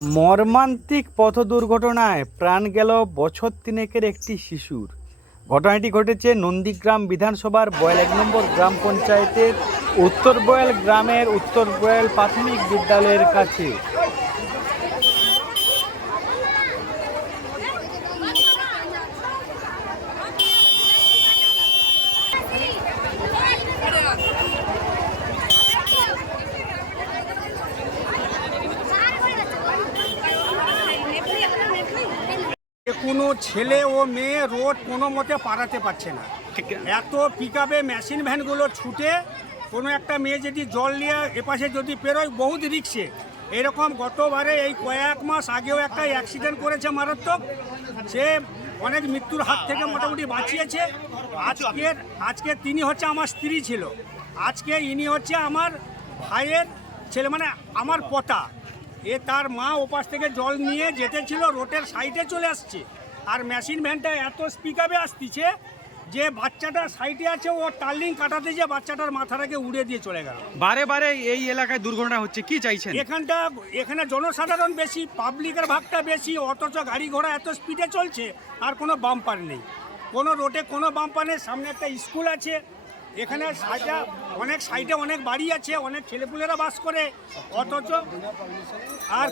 মর্মান্তিক পথ দুর্ঘটনায় প্রাণ গেল বছর তিনেকের একটি শিশুর। ঘটনাটি ঘটেছে নন্দীগ্রাম বিধানসভার বয়াল এক নম্বর গ্রাম পঞ্চায়েতের উত্তর বয়াল গ্রামের উত্তর বয়াল প্রাথমিক বিদ্যালয়ের কাছে যে কোনো ছেলে ও মেয়ে রোড কোনো মতে পারাতে পারছে না। এত পিক আপে মেশিন ভ্যানগুলো ছুটে কোনো একটা মেয়ে যদি জল নিয়ে এপাশে যদি পেরোয় বহুত রিক্সে এরকম গতবারে এই কয়েক মাস আগেও একটা অ্যাক্সিডেন্ট করেছে মারাত্মক। সে অনেক মৃত্যুর হাত থেকে মোটামুটি বাঁচিয়েছে। আজকের আজকে তিনি হচ্ছে আমার স্ত্রী ছিল। আজকে ইনি হচ্ছে আমার ভাইয়ের ছেলে মানে আমার পতা। এ তার মা ওপাশ থেকে জল নিয়ে যেতেছিল রোডের সাইডে চলে আসছে। আর মেশিন ভ্যানটা এত স্পিকাবে আসতিছে যে বাচ্চাটা সাইডে আছে ও টার্লিং কাটাতে যে বাচ্চাটার মাথাটাকে উড়ে দিয়ে চলে গেল। বারে বারে এই এলাকায় দুর্ঘটনা হচ্ছে কি চাইছেন? এখানটা এখানে জনসাধারণ বেশি পাবলিকের ভাগটা বেশি অথচ গাড়ি ঘোড়া এত স্পিডে চলছে আর কোনো বাম্পার নেই। কোনো রোডে কোনো বাম্পার নেই সামনে একটা স্কুল আছে এখানে সাইডে অনেক সাইডে অনেক বাড়ি আছে অনেক ছেলেপুলেরা বাস করে। অথচ আর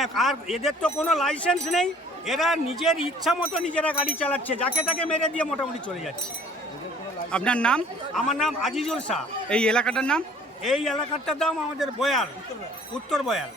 এক, আর এদের তো কোনো লাইসেন্স নেই। এরা নিজের ইচ্ছা মতো নিজেরা গাড়ি চালাচ্ছে যাকে তাকে মেরে দিয়ে মোটামুটি চলে যাচ্ছে। আপনার নাম? আমার নাম আজিজুল শাহ। এই এলাকাটার নাম? এই এলাকাটার নাম আমাদের বয়াল উত্তর বয়াল।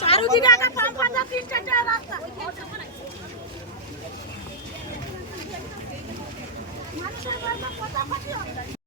চারুদিকে একটা পাম্প আছে তিন চারটা রাস্তা। মানুষের কথা কথা